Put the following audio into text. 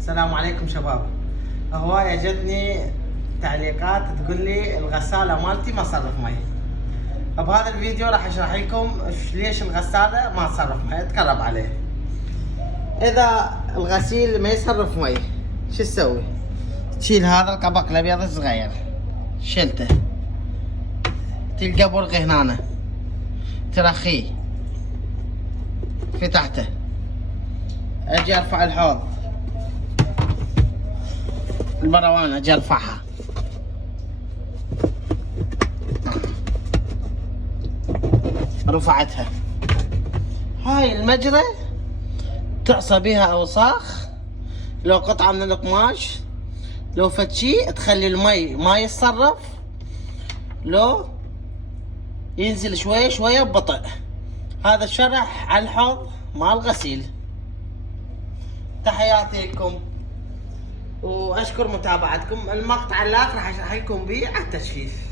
السلام عليكم شباب. هواية جتني تعليقات تقول لي الغسالة مالتي ما تصرف مي. بهذا الفيديو راح اشرح لكم ليش الغسالة ما تصرف مي. اتقرب عليه. اذا الغسيل ما يصرف مي شو تسوي؟ تشيل هذا القبق الابيض الصغير، شلته، تلقى برغي هنا، ترخيه، فتحته، اجي ارفع الحوض، البروانة اجي ارفعها، رفعتها. هاي المجرى تعصى بها اوساخ، لو قطعة من القماش، لو فتشي تخلي المي ما يتصرف، لو ينزل شوية شوية ببطء. هذا الشرح على الحوض مال الغسيل. تحياتي لكم واشكر متابعتكم. المقطع الاخر راح اشرح لكم بيه على التجفيف.